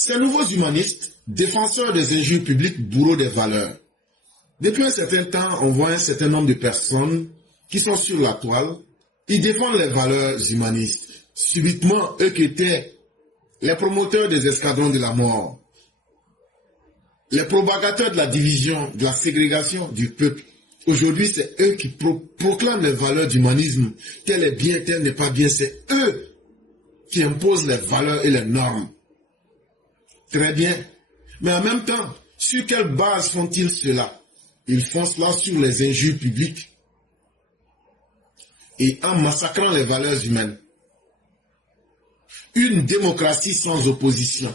Ces nouveaux humanistes, défenseurs des injures publiques, bourreaux des valeurs. Depuis un certain temps, on voit un certain nombre de personnes qui sont sur la toile, ils défendent les valeurs humanistes. Subitement, eux qui étaient les promoteurs des escadrons de la mort, les propagateurs de la division, de la ségrégation du peuple, aujourd'hui c'est eux qui proclament les valeurs d'humanisme. Tel est bien, tel n'est pas bien, c'est eux qui imposent les valeurs et les normes. Très bien. Mais en même temps, sur quelle base font-ils cela? Ils font cela sur les injures publiques et en massacrant les valeurs humaines. Une démocratie sans opposition,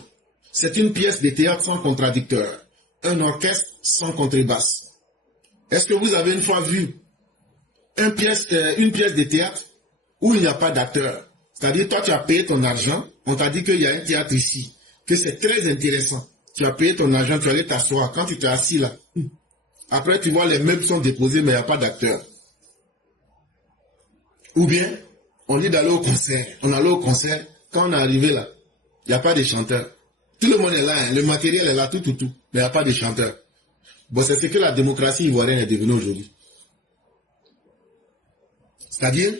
c'est une pièce de théâtre sans contradicteur, un orchestre sans contrebasse. Est-ce que vous avez une fois vu une pièce de théâtre où il n'y a pas d'acteur? C'est-à-dire, toi tu as payé ton argent, on t'a dit qu'il y a un théâtre ici, que c'est très intéressant. Tu as payé ton argent, tu allais t'asseoir. Quand tu t'es assis là, après tu vois les meubles sont déposés mais il n'y a pas d'acteur. Ou bien, on dit d'aller au concert. On allait au concert, quand on est arrivé là, il n'y a pas de chanteur. Tout le monde est là, hein, le matériel est là, tout, mais il n'y a pas de chanteur. Bon, c'est ce que la démocratie ivoirienne est devenue aujourd'hui. C'est-à-dire,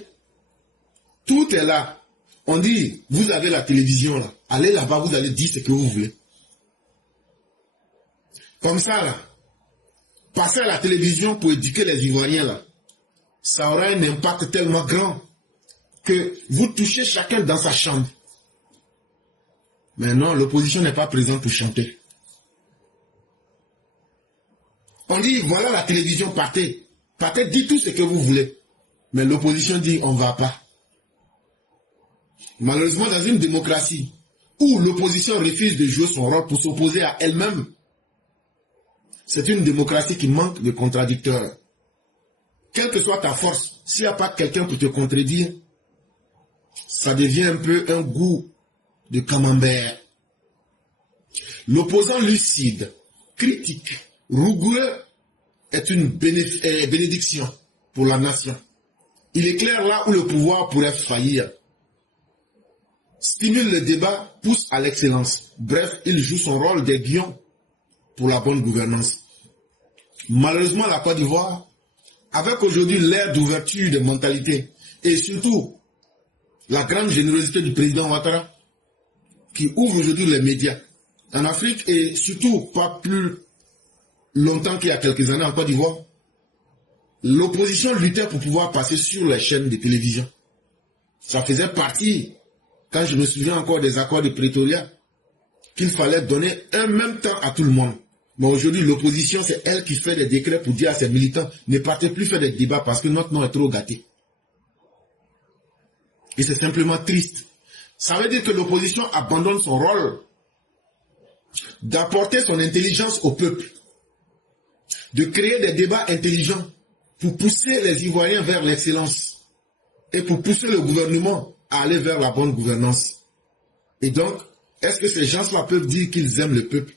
tout est là. On dit, vous avez la télévision là, allez là-bas, vous allez dire ce que vous voulez. Comme ça là, passer à la télévision pour éduquer les Ivoiriens là, ça aura un impact tellement grand que vous touchez chacun dans sa chambre. Mais non, l'opposition n'est pas présente pour chanter. On dit, voilà la télévision, partez. Partez, dites tout ce que vous voulez. Mais l'opposition dit, on ne va pas. Malheureusement, dans une démocratie où l'opposition refuse de jouer son rôle pour s'opposer à elle-même, c'est une démocratie qui manque de contradicteurs. Quelle que soit ta force, s'il n'y a pas quelqu'un pour te contredire, ça devient un peu un goût de camembert. L'opposant lucide, critique, rigoureux est une bénédiction pour la nation. Il éclaire là où le pouvoir pourrait faillir. Stimule le débat, pousse à l'excellence. Bref, il joue son rôle d'aiguillon pour la bonne gouvernance. Malheureusement, la Côte d'Ivoire, avec aujourd'hui l'ère d'ouverture des mentalités et surtout la grande générosité du président Ouattara qui ouvre aujourd'hui les médias en Afrique et surtout pas plus longtemps qu'il y a quelques années en Côte d'Ivoire, l'opposition luttait pour pouvoir passer sur les chaînes de télévision. Ça faisait partie, quand je me souviens encore des accords de Pretoria, qu'il fallait donner un même temps à tout le monde. Mais aujourd'hui, l'opposition, c'est elle qui fait des décrets pour dire à ses militants, ne partez plus faire des débats parce que notre nom est trop gâté. Et c'est simplement triste. Ça veut dire que l'opposition abandonne son rôle d'apporter son intelligence au peuple, de créer des débats intelligents pour pousser les Ivoiriens vers l'excellence et pour pousser le gouvernement à aller vers la bonne gouvernance. Et donc, est-ce que ces gens-là peuvent dire qu'ils aiment le peuple?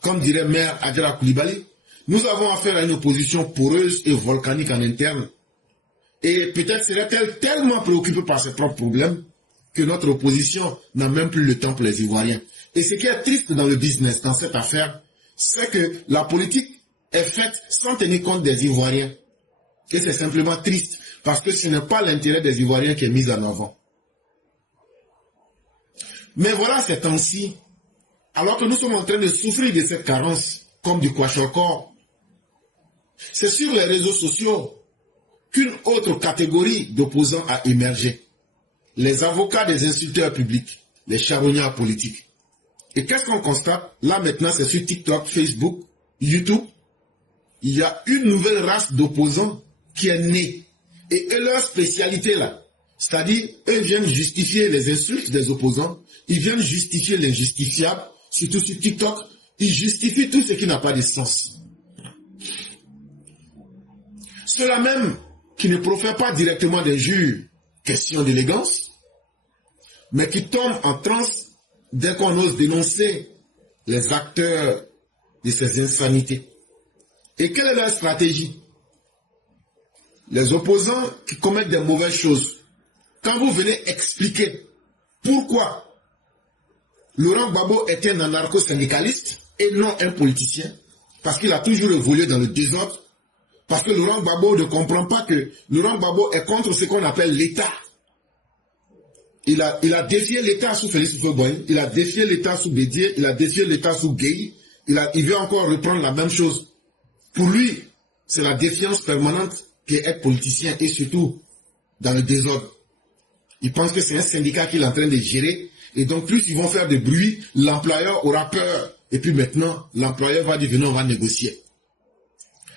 Comme dirait Mère Adjara Koulibaly, nous avons affaire à une opposition poreuse et volcanique en interne. Et peut-être serait-elle tellement préoccupée par ses propres problèmes que notre opposition n'a même plus le temps pour les Ivoiriens. Et ce qui est triste dans le business, dans cette affaire, c'est que la politique est faite sans tenir compte des Ivoiriens. Et c'est simplement triste, parce que ce n'est pas l'intérêt des Ivoiriens qui est mis en avant. Mais voilà ces temps-ci, alors que nous sommes en train de souffrir de cette carence, comme du kwashiorkor, c'est sur les réseaux sociaux qu'une autre catégorie d'opposants a émergé. Les avocats des insulteurs publics, les charognards politiques. Et qu'est-ce qu'on constate? Là maintenant, c'est sur TikTok, Facebook, YouTube. Il y a une nouvelle race d'opposants qui est née. Et leur spécialité là, c'est-à-dire, eux viennent justifier les insultes des opposants, ils viennent justifier l'injustifiable, surtout sur TikTok, ils justifient tout ce qui n'a pas de sens. Ceux-là même qui ne profèrent pas directement d'injures, question d'élégance, mais qui tombent en transe dès qu'on ose dénoncer les acteurs de ces insanités. Et quelle est leur stratégie? Les opposants qui commettent des mauvaises choses, quand vous venez expliquer pourquoi Laurent Gbagbo est un anarcho-syndicaliste et non un politicien, parce qu'il a toujours évolué dans le désordre, parce que Laurent Gbagbo ne comprend pas que Laurent Gbagbo est contre ce qu'on appelle l'État. Il a défié l'État sous Félix Houphouët-Boigny, il a défié l'État sous Bédié, il a défié l'État sous Gueye, il veut encore reprendre la même chose. Pour lui, c'est la défiance permanente qui est être politicien et surtout dans le désordre. Il pense que c'est un syndicat qu'il est en train de gérer et donc plus ils vont faire de bruit, l'employeur aura peur. Et puis maintenant, l'employeur va dire, venez, on va négocier.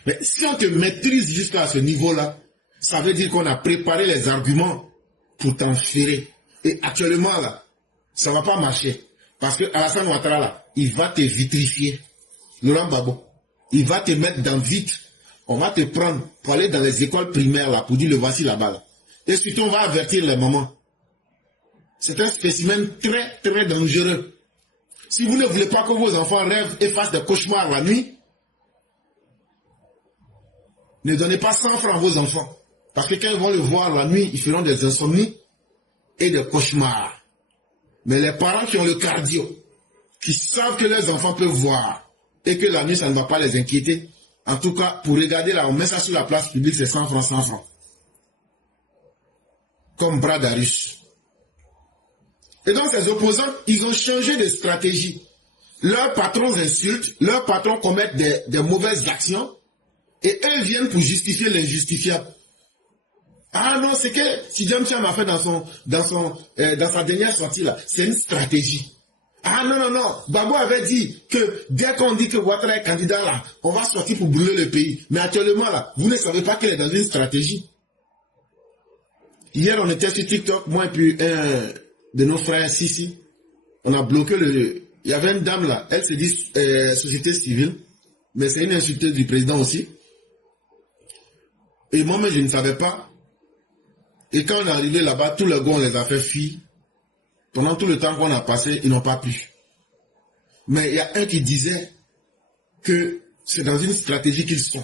Mais si on te maîtrise jusqu'à ce niveau-là, ça veut dire qu'on a préparé les arguments pour t'enferrer. Et actuellement, là, ça ne va pas marcher. Parce que Alassane Ouattara, là, il va te vitrifier. Laurent Gbagbo, il va te mettre dans le vide. On va te prendre pour aller dans les écoles primaires, là, pour dire, le voici là-bas. Là. Et surtout, on va avertir les mamans. C'est un spécimen très, très dangereux. Si vous ne voulez pas que vos enfants rêvent et fassent des cauchemars la nuit, ne donnez pas 100 francs à vos enfants. Parce que quand ils vont le voir la nuit, ils feront des insomnies et des cauchemars. Mais les parents qui ont le cardio, qui savent que leurs enfants peuvent voir et que la nuit, ça ne va pas les inquiéter, en tout cas, pour regarder là, on met ça sur la place publique, c'est 100 francs, 100 francs. Comme bras d'Arus. Et donc, ces opposants, ils ont changé de stratégie. Leurs patrons insultent, leurs patrons commettent des mauvaises actions, et eux viennent pour justifier l'injustifiable. Ah non, c'est que si James Cham a fait dans sa dernière sortie là, c'est une stratégie. Ah non, non, non, Gbagbo avait dit que dès qu'on dit que Ouattara est candidat là, on va sortir pour brûler le pays. Mais actuellement là, vous ne savez pas qu'elle est dans une stratégie. Hier, on était sur TikTok, moi et puis un de nos frères Sissi, on a bloqué le... Il y avait une dame là, elle se dit société civile, mais c'est une insulteuse du président aussi. Et moi-même, je ne savais pas. Et quand on est arrivé là-bas, tous les gars, on les a fait fuir. Pendant tout le temps qu'on a passé, ils n'ont pas pu. Mais il y a un qui disait que c'est dans une stratégie qu'ils sont.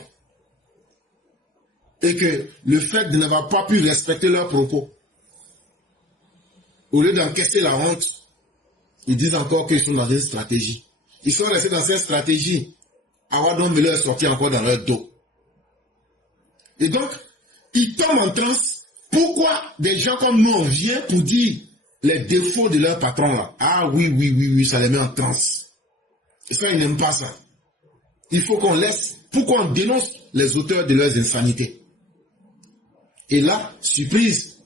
Et que le fait de n'avoir pas pu respecter leurs propos, au lieu d'encaisser la honte, ils disent encore qu'ils sont dans une stratégie. Ils sont restés dans cette stratégie. Awadon Miller est sorti encore dans leur dos. Et donc, ils tombent en transe. Pourquoi des gens comme nous, on vient pour dire les défauts de leur patron là? Ah oui, oui, oui, oui, ça les met en transe. Et ça, ils n'aiment pas ça. Il faut qu'on laisse, pourquoi on dénonce les auteurs de leurs insanités. Et là, surprise,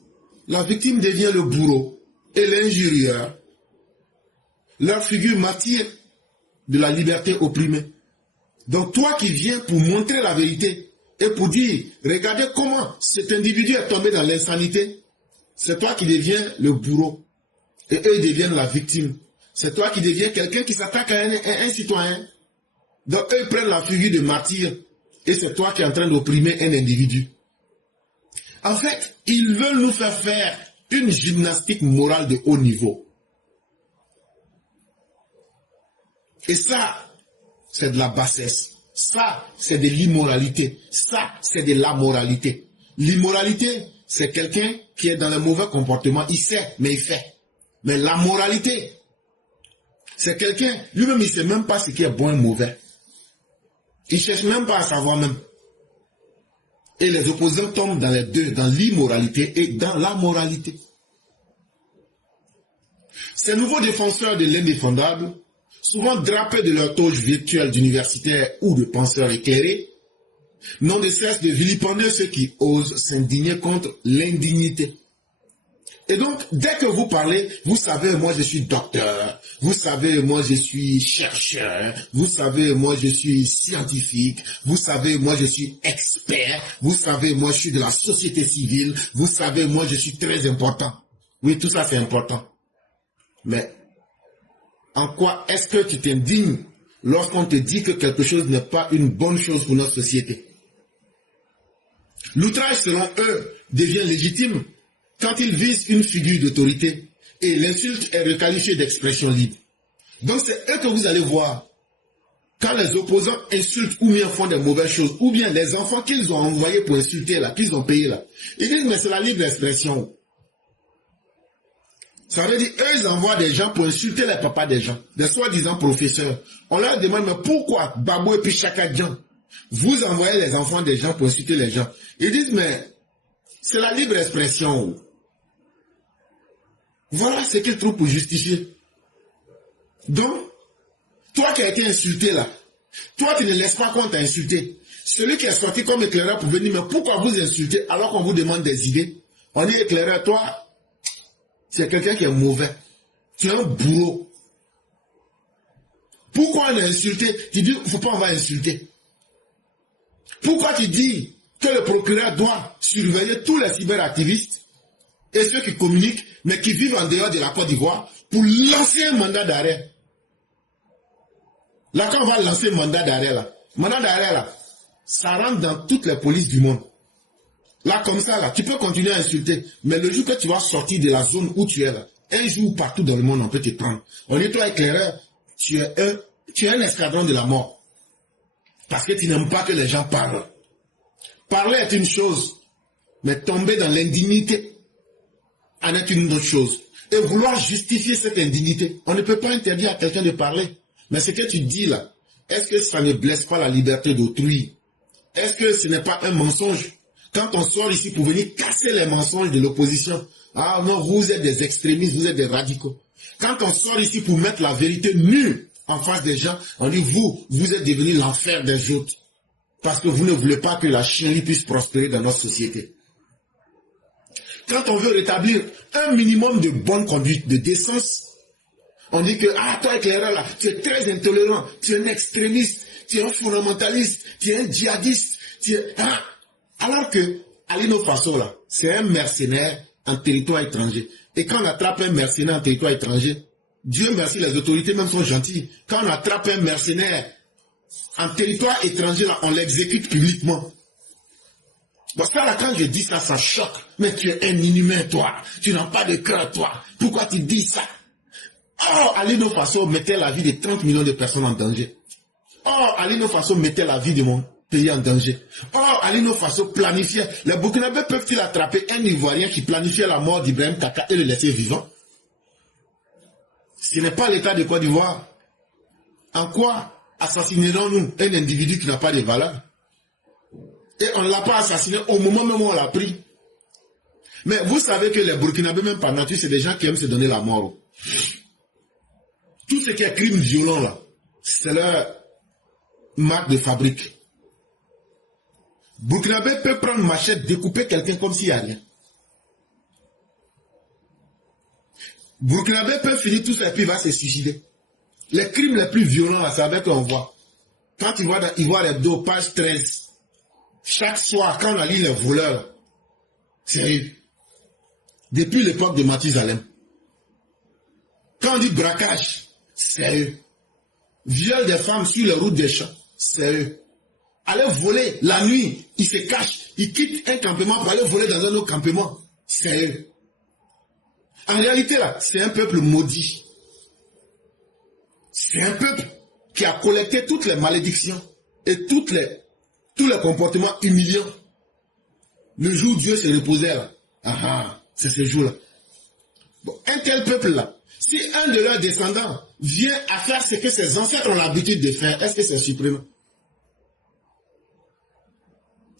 la victime devient le bourreau et l'injurieur, leur figure martyre de la liberté opprimée. Donc toi qui viens pour montrer la vérité et pour dire, regardez comment cet individu est tombé dans l'insanité, c'est toi qui deviens le bourreau et eux ils deviennent la victime. C'est toi qui deviens quelqu'un qui s'attaque à un citoyen. Donc eux prennent la figure de martyr et c'est toi qui es en train d'opprimer un individu. En fait, ils veulent nous faire faire une gymnastique morale de haut niveau. Et ça, c'est de la bassesse. Ça, c'est de l'immoralité. Ça, c'est de l'amoralité. L'immoralité, c'est quelqu'un qui est dans le mauvais comportement. Il sait, mais il fait. Mais la moralité, c'est quelqu'un, lui-même, il ne sait même pas ce qui est bon et mauvais. Il ne cherche même pas à savoir même. Et les opposants tombent dans les deux, dans l'immoralité et dans la moralité. Ces nouveaux défenseurs de l'indéfendable, souvent drapés de leur toge virtuelle d'universitaires ou de penseurs éclairés, n'ont de cesse de vilipender ceux qui osent s'indigner contre l'indignité. Et donc, dès que vous parlez, vous savez, moi je suis docteur, vous savez, moi je suis chercheur, vous savez, moi je suis scientifique, vous savez, moi je suis expert, vous savez, moi je suis de la société civile, vous savez, moi je suis très important. Oui, tout ça c'est important. Mais en quoi est-ce que tu t'indignes lorsqu'on te dit que quelque chose n'est pas une bonne chose pour notre société? L'outrage, selon eux, devient légitime quand ils visent une figure d'autorité et l'insulte est requalifiée d'expression libre. Donc c'est eux que vous allez voir quand les opposants insultent ou bien font des mauvaises choses, ou bien les enfants qu'ils ont envoyés pour insulter là, qu'ils ont payé là. Ils disent mais c'est la libre expression. Ça veut dire, eux, ils envoient des gens pour insulter les papas des gens, des soi-disant professeurs. On leur demande, mais pourquoi Babo et puis Chaka Djan, vous envoyez les enfants des gens pour insulter les gens? Ils disent, mais c'est la libre expression. Voilà ce qu'ils trouvent pour justifier. Donc, toi qui as été insulté là, toi tu ne laisses pas qu'on t'a insulté. Celui qui est sorti comme éclaireur pour venir, mais pourquoi vous insultez alors qu'on vous demande des idées? On dit éclaireur, toi, c'est quelqu'un qui est mauvais. Tu es un bourreau. Pourquoi on a insulté? Tu dis, il ne faut pas on va insulter. Pourquoi tu dis que le procureur doit surveiller tous les cyberactivistes et ceux qui communiquent, mais qui vivent en dehors de la Côte d'Ivoire, pour lancer un mandat d'arrêt? Là, quand on va lancer un mandat d'arrêt, là, ça rentre dans toutes les polices du monde. Là, comme ça, là, tu peux continuer à insulter, mais le jour que tu vas sortir de la zone où tu es là, un jour partout dans le monde, on peut te prendre. On dit, toi, éclaireur, tu es un escadron de la mort. Parce que tu n'aimes pas que les gens parlent. Parler est une chose, mais tomber dans l'indignité en est une autre chose. Et vouloir justifier cette indignité, on ne peut pas interdire à quelqu'un de parler. Mais ce que tu dis là, est-ce que ça ne blesse pas la liberté d'autrui? Est-ce que ce n'est pas un mensonge? Quand on sort ici pour venir casser les mensonges de l'opposition, ah non, vous êtes des extrémistes, vous êtes des radicaux. Quand on sort ici pour mettre la vérité nue en face des gens, on dit vous êtes devenus l'enfer des autres. Parce que vous ne voulez pas que la chienlit puisse prospérer dans notre société. Quand on veut rétablir un minimum de bonne conduite, de décence, on dit que, ah, toi, éclaireur, là, tu es très intolérant, tu es un extrémiste, tu es un fondamentaliste, tu es un djihadiste, tu es... Ah. Alors que, Alino Faso, là, c'est un mercenaire en territoire étranger. Et quand on attrape un mercenaire en territoire étranger, Dieu merci, les autorités même sont gentilles. Quand on attrape un mercenaire en territoire étranger, là, on l'exécute publiquement. Parce que là, quand je dis ça, ça choque. Mais tu es un inhumain, toi. Tu n'as pas de cœur, toi. Pourquoi tu dis ça? Oh, Alino Faso mettait la vie de 30 millions de personnes en danger. Oh, Alino Faso mettait la vie de mon pays en danger. Oh, Alino Faso planifiait. Les Burkinabés peuvent-ils attraper un Ivoirien qui planifiait la mort d'Ibrahim Kaka et le laisser vivant? Ce n'est pas l'État de Côte d'Ivoire. En quoi assassinerons-nous un individu qui n'a pas de valeur? Et on ne l'a pas assassiné au moment même où on l'a pris. Mais vous savez que les Burkinabés, même par nature, c'est des gens qui aiment se donner la mort. Tout ce qui est crime violent, là, c'est leur marque de fabrique. Burkinabé peut prendre machette, découper quelqu'un comme s'il n'y a rien. Burkinabé peut finir tout ça et puis il va se suicider. Les crimes les plus violents, là, c'est avec qu'on voit. Quand tu vois dans Ivoire Hebdo, page 13, chaque soir, quand on a lu les voleurs, sérieux, depuis l'époque de Mathusalem, quand on dit braquage, sérieux, viol des femmes sur les routes des champs, sérieux, aller voler la nuit, il se cache, il quitte un campement pour aller voler dans un autre campement, sérieux. En réalité, là, c'est un peuple maudit. C'est un peuple qui a collecté toutes les malédictions et tous les comportements humiliants. Le jour où Dieu se reposait là, c'est ce jour-là. Bon, un tel peuple-là, si un de leurs descendants vient à faire ce que ses ancêtres ont l'habitude de faire, est-ce que c'est surprenant?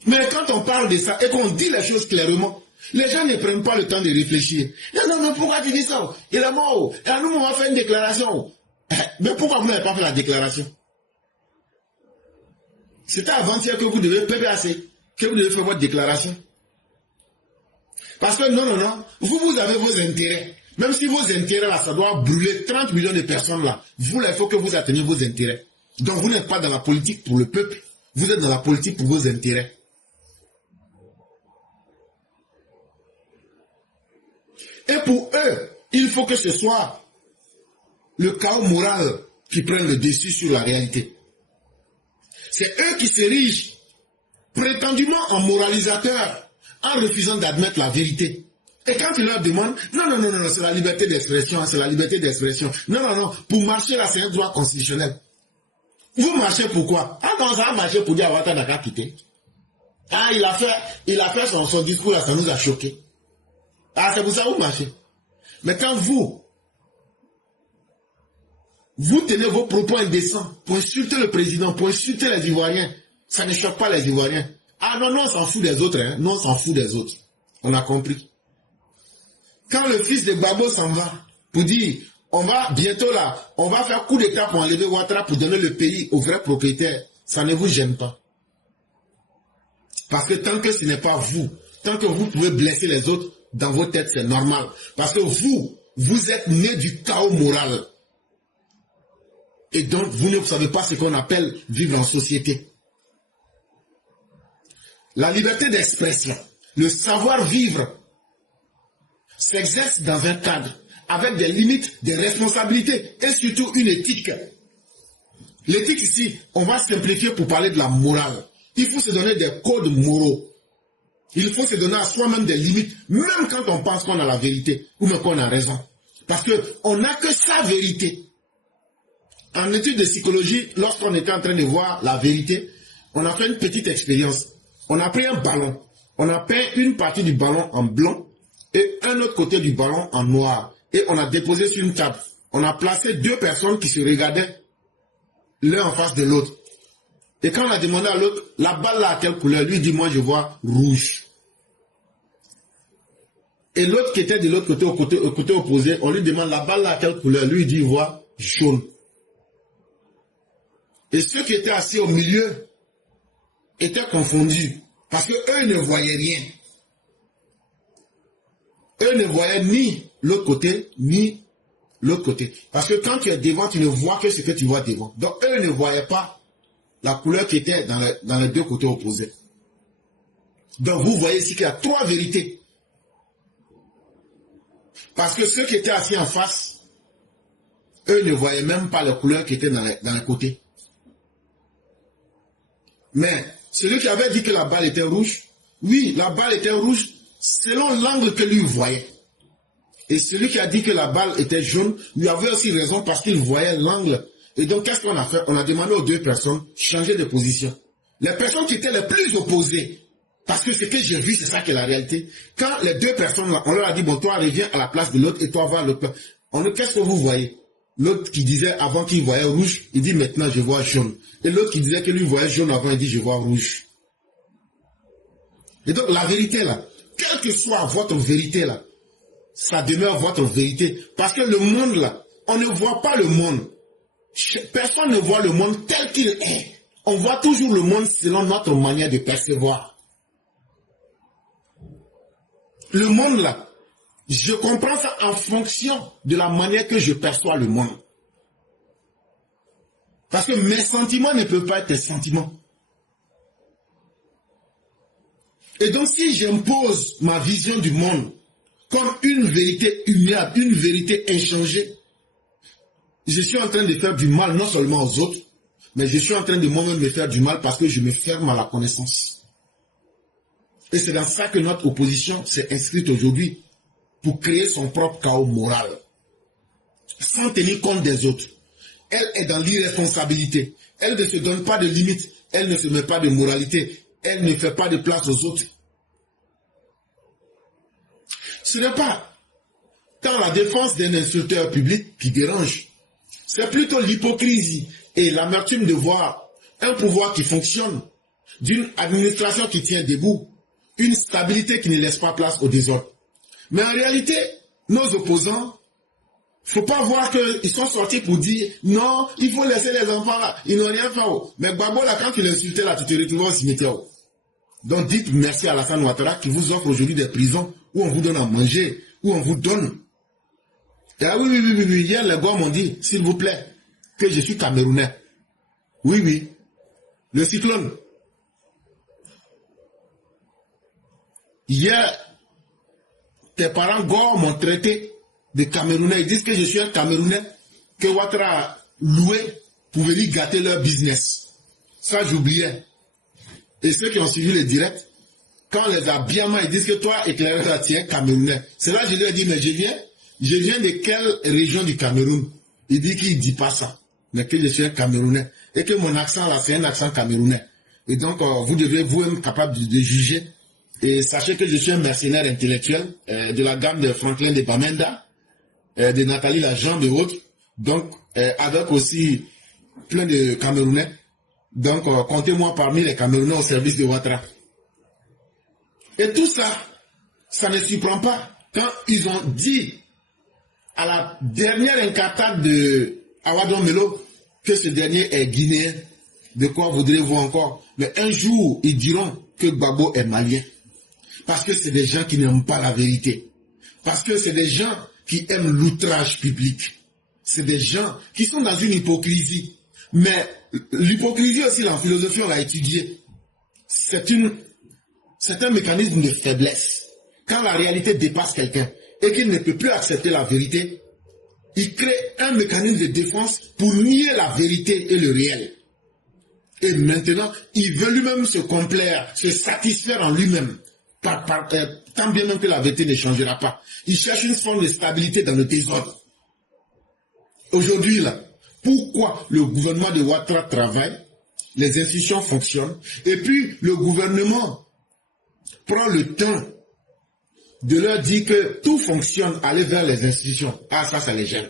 Mais quand on parle de ça et qu'on dit les choses clairement, les gens ne prennent pas le temps de réfléchir. Non, mais pourquoi tu dis ça? Il est mort. Et à nous, on va faire une déclaration. Mais pourquoi vous n'avez pas fait la déclaration? C'était avant-hier que vous devez PPAC, que vous devez faire votre déclaration. Parce que non, vous avez vos intérêts. Même si vos intérêts là, ça doit brûler 30 millions de personnes là, vous, il faut que vous atteignez vos intérêts. Donc vous n'êtes pas dans la politique pour le peuple, vous êtes dans la politique pour vos intérêts. Et pour eux, il faut que ce soit le chaos moral qui prenne le dessus sur la réalité. C'est eux qui s'érigent prétendument en moralisateurs en refusant d'admettre la vérité. Et quand ils leur demandent, non, c'est la liberté d'expression, c'est la liberté d'expression. Non, pour marcher là, c'est un droit constitutionnel. Vous marchez pourquoi? Ah non, ça a marché pour dire à Ouattara n'a qu'à quitter. Ah, il a fait son discours là, ça nous a choqués. Ah, c'est pour ça que vous marchez. Mais quand vous tenez vos propos indécents pour insulter le président, pour insulter les Ivoiriens, ça ne choque pas les Ivoiriens. Ah non, non, on s'en fout des autres. Hein. Non, on s'en fout des autres. On a compris. Quand le fils de Gbagbo s'en va pour dire, on va bientôt là, on va faire coup d'état pour enlever Ouattara pour donner le pays aux vrais propriétaires, ça ne vous gêne pas. Parce que tant que ce n'est pas vous, tant que vous pouvez blesser les autres, dans vos têtes, c'est normal. Parce que vous êtes né du chaos moral. Et donc, vous ne savez pas ce qu'on appelle vivre en société. La liberté d'expression, le savoir-vivre, s'exerce dans un cadre, avec des limites, des responsabilités, et surtout une éthique. L'éthique ici, on va simplifier pour parler de la morale. Il faut se donner des codes moraux. Il faut se donner à soi-même des limites, même quand on pense qu'on a la vérité, ou même qu'on a raison. Parce qu'on n'a que sa vérité. En étude de psychologie, lorsqu'on était en train de voir la vérité, on a fait une petite expérience. On a pris un ballon. On a peint une partie du ballon en blanc et un autre côté du ballon en noir. Et on a déposé sur une table. On a placé deux personnes qui se regardaient l'un en face de l'autre. Et quand on a demandé à l'autre, la balle là à quelle couleur? Lui dit, moi je vois rouge. Et l'autre qui était de l'autre côté, au côté opposé, on lui demande la balle là à quelle couleur? Lui dit, il voit jaune. Et ceux qui étaient assis au milieu étaient confondus. Parce qu'eux ne voyaient rien. Eux ne voyaient ni l'autre côté, ni l'autre côté. Parce que quand tu es devant, tu ne vois que ce que tu vois devant. Donc eux ne voyaient pas la couleur qui était dans les deux côtés opposés. Donc vous voyez ici qu'il y a trois vérités. Parce que ceux qui étaient assis en face, eux ne voyaient même pas les couleurs qui étaient dans les côtés. Mais celui qui avait dit que la balle était rouge, oui, la balle était rouge selon l'angle que lui voyait. Et celui qui a dit que la balle était jaune, lui avait aussi raison parce qu'il voyait l'angle. Et donc, qu'est-ce qu'on a fait? On a demandé aux deux personnes de changer de position. Les personnes qui étaient les plus opposées, parce que ce que j'ai vu, c'est ça qui est la réalité. Quand les deux personnes, on leur a dit, bon, toi, reviens à la place de l'autre et toi, va à l'autre place. On dit, qu'est-ce que vous voyez? L'autre qui disait avant qu'il voyait rouge, il dit, maintenant, je vois jaune. Et l'autre qui disait que lui voyait jaune avant, il dit, je vois rouge. Et donc, la vérité, là, quelle que soit votre vérité, là, ça demeure votre vérité. Parce que le monde, là, on ne voit pas le monde. Personne ne voit le monde tel qu'il est. On voit toujours le monde selon notre manière de percevoir. Le monde là, je comprends ça en fonction de la manière que je perçois le monde. Parce que mes sentiments ne peuvent pas être tes sentiments. Et donc si j'impose ma vision du monde comme une vérité immuable, une vérité inchangée, je suis en train de faire du mal non seulement aux autres, mais je suis en train de moi-même me faire du mal parce que je me ferme à la connaissance. Et c'est dans ça que notre opposition s'est inscrite aujourd'hui pour créer son propre chaos moral, sans tenir compte des autres. Elle est dans l'irresponsabilité. Elle ne se donne pas de limites. Elle ne se met pas de moralité. Elle ne fait pas de place aux autres. Ce n'est pas tant la défense d'un insulteur public qui dérange. C'est plutôt l'hypocrisie et l'amertume de voir un pouvoir qui fonctionne, d'une administration qui tient debout, une stabilité qui ne laisse pas place au désordre. Mais en réalité, nos opposants, il ne faut pas voir qu'ils sont sortis pour dire non, il faut laisser les enfants là, ils n'ont rien fait. Mais Gbagbo là, quand tu l'insultais là, tu te retrouves au cimetière. Donc dites merci à Alassane Ouattara qui vous offre aujourd'hui des prisons où on vous donne à manger, où on vous donne. Ah oui, hier les gars m'ont dit, s'il vous plaît, que je suis Camerounais. Oui, le cyclone. Hier, tes parents gars m'ont traité de Camerounais. Ils disent que je suis un Camerounais que Ouattara a loué pour venir gâter leur business. Ça, j'oubliais. Et ceux qui ont suivi le direct, quand les habillements, ils disent que toi, éclaireur, tu es Camerounais. C'est là que je lui ai dit, mais je viens de quelle région du Cameroun? Il dit qu'il ne dit pas ça, mais que je suis un Camerounais. Et que mon accent là, c'est un accent camerounais. Et donc, vous devez vous-même capable de juger. Et sachez que je suis un mercenaire intellectuel de la gamme de Franklin de Bamenda. de Nathalie Lajambe et autres, donc avec aussi plein de Camerounais. Donc comptez-moi parmi les Camerounais au service de Ouattara. Et tout ça, ça ne surprend pas quand ils ont dit à la dernière incartade de Awadon Melo que ce dernier est guinéen. De quoi voudrez-vous encore? Mais un jour, ils diront que Gbagbo est malien. Parce que c'est des gens qui n'aiment pas la vérité. Parce que c'est des gens qui aiment l'outrage public. C'est des gens qui sont dans une hypocrisie. Mais l'hypocrisie aussi, en philosophie, on l'a étudié. C'est un mécanisme de faiblesse. Quand la réalité dépasse quelqu'un et qu'il ne peut plus accepter la vérité, il crée un mécanisme de défense pour nier la vérité et le réel. Et maintenant, il veut lui-même se complaire, se satisfaire en lui-même, tant bien même que la vérité ne changera pas. Il cherche une forme de stabilité dans le désordre. Aujourd'hui, là, pourquoi le gouvernement de Ouattara travaille, les institutions fonctionnent, et puis le gouvernement prend le temps de leur dire que tout fonctionne, aller vers les institutions. Ah, ça les gêne.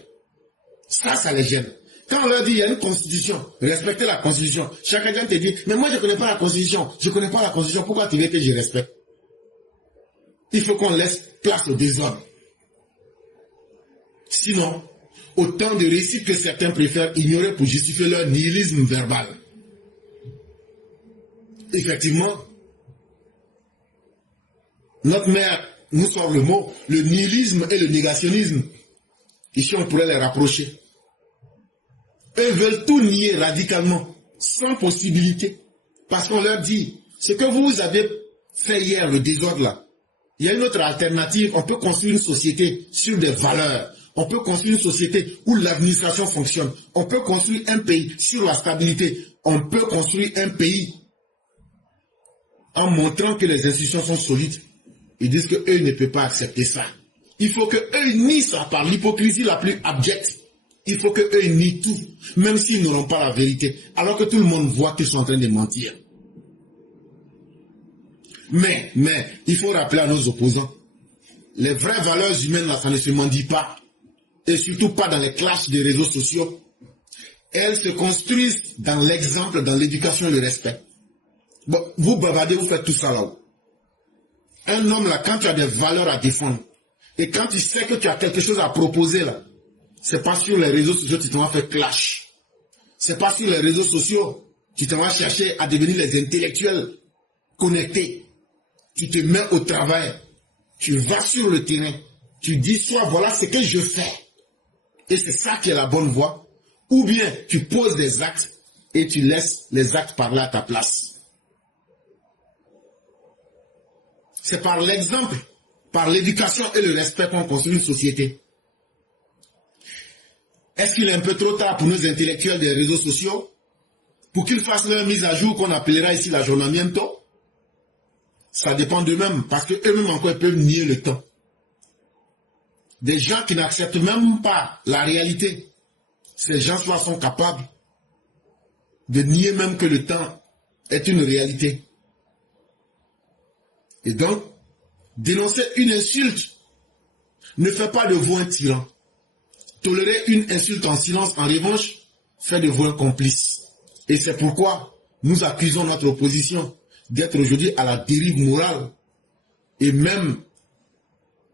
Ça les gêne. Quand on leur dit, il y a une constitution, respectez la constitution. Chacun te dit, mais moi je ne connais pas la constitution. Je ne connais pas la constitution, pourquoi tu veux que je respecte? Il faut qu'on laisse place au désordre. Sinon, autant de récits que certains préfèrent ignorer pour justifier leur nihilisme verbal. Effectivement, notre mère nous sort le mot, le nihilisme et le négationnisme. Ici, on pourrait les rapprocher. Eux veulent tout nier radicalement, sans possibilité. Parce qu'on leur dit, ce que vous avez fait hier, le désordre là, il y a une autre alternative. On peut construire une société sur des valeurs. On peut construire une société où l'administration fonctionne. On peut construire un pays sur la stabilité. On peut construire un pays en montrant que les institutions sont solides. Ils disent qu'eux ne peuvent pas accepter ça. Il faut qu'eux nient ça par l'hypocrisie la plus abjecte. Il faut qu'eux nient tout, même s'ils n'auront pas la vérité, alors que tout le monde voit qu'ils sont en train de mentir. Mais, il faut rappeler à nos opposants, les vraies valeurs humaines, là, ça ne se mendie pas, et surtout pas dans les clashs des réseaux sociaux. Elles se construisent dans l'exemple, dans l'éducation et le respect. Bon, vous bavardez, vous faites tout ça là-haut. Un homme, là, quand tu as des valeurs à défendre, et quand tu sais que tu as quelque chose à proposer, là, c'est pas sur les réseaux sociaux que tu t'en vas faire clash. C'est pas sur les réseaux sociaux que tu t'en vas chercher à devenir les intellectuels connectés. Tu te mets au travail. Tu vas sur le terrain. Tu dis soit voilà ce que je fais. Et c'est ça qui est la bonne voie. Ou bien tu poses des actes et tu laisses les actes parler à ta place. C'est par l'exemple, par l'éducation et le respect qu'on construit une société. Est-ce qu'il est un peu trop tard pour nos intellectuels des réseaux sociaux pour qu'ils fassent leur mise à jour qu'on appellera ici l'aggiornamiento? Ça dépend d'eux-mêmes, parce qu'eux-mêmes encore peuvent nier le temps. Des gens qui n'acceptent même pas la réalité, ces gens-là sont capables de nier même que le temps est une réalité. Et donc, dénoncer une insulte ne fait pas de vous un tyran. Tolérer une insulte en silence, en revanche, fait de vous un complice. Et c'est pourquoi nous accusons notre opposition d'être aujourd'hui à la dérive morale et même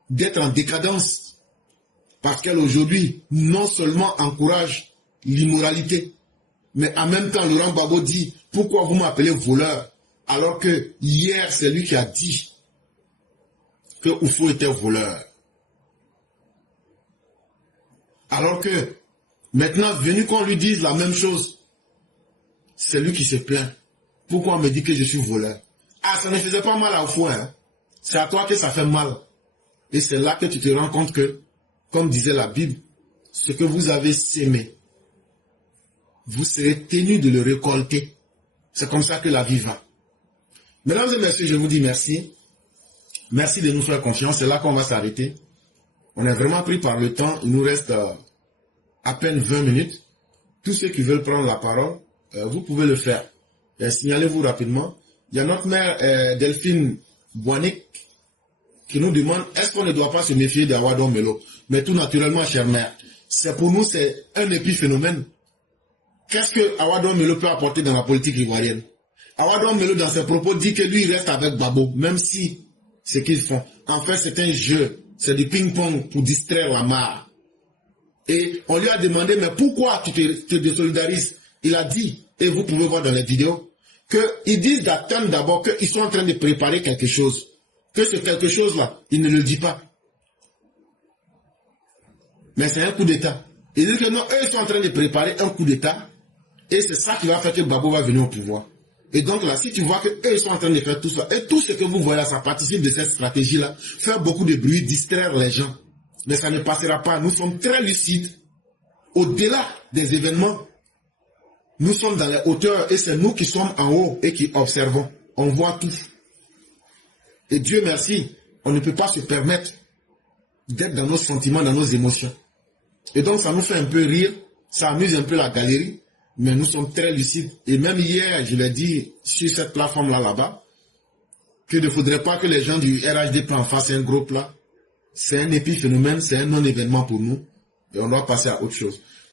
d'être en décadence. Parce qu'elle aujourd'hui non seulement encourage l'immoralité, mais en même temps Laurent Gbagbo dit « Pourquoi vous m'appelez voleur ?» alors que hier c'est lui qui a dit que Oufo était voleur. Alors que maintenant, venu qu'on lui dise la même chose, c'est lui qui se plaint. Pourquoi on me dit que je suis voleur? Ah, ça ne faisait pas mal à Oufo, hein? C'est à toi que ça fait mal. Et c'est là que tu te rends compte que, comme disait la Bible, ce que vous avez sémé, vous serez tenu de le récolter. C'est comme ça que la vie va. Mesdames et messieurs, je vous dis merci. Merci de nous faire confiance. C'est là qu'on va s'arrêter. On est vraiment pris par le temps. Il nous reste à peine 20 minutes. Tous ceux qui veulent prendre la parole, vous pouvez le faire. Signalez-vous rapidement. Il y a notre mère Delphine Boinic qui nous demande est-ce qu'on ne doit pas se méfier d'Awadon Melo? Mais tout naturellement, chère mère, c'est pour nous, c'est un épiphénomène. Qu'est-ce que Awadon Melo peut apporter dans la politique ivoirienne? Awadon Melo, dans ses propos, dit que lui, il reste avec Babo, même si ce qu'ils font. En fait, c'est un jeu. C'est du ping-pong pour distraire la mare. Et on lui a demandé, mais pourquoi tu te désolidarises? Il a dit, et vous pouvez voir dans les vidéos, qu'ils disent d'attendre d'abord qu'ils sont en train de préparer quelque chose. Que ce quelque chose-là, il ne le dit pas. Mais c'est un coup d'État. Il dit que non, eux, ils sont en train de préparer un coup d'État. Et c'est ça qui va faire que Babo va venir au pouvoir. Et donc là, si tu vois qu'eux, ils sont en train de faire tout ça, et tout ce que vous voyez là, ça participe de cette stratégie-là, faire beaucoup de bruit, distraire les gens. Mais ça ne passera pas. Nous sommes très lucides. Au-delà des événements, nous sommes dans les hauteurs et c'est nous qui sommes en haut et qui observons. On voit tout. Et Dieu merci, on ne peut pas se permettre d'être dans nos sentiments, dans nos émotions. Et donc ça nous fait un peu rire, ça amuse un peu la galerie, mais nous sommes très lucides. Et même hier, je l'ai dit sur cette plateforme-là, là-bas, qu'il ne faudrait pas que les gens du RHDP en fassent un gros plat. C'est un épiphénomène, c'est un non-événement pour nous. Et on doit passer à autre chose.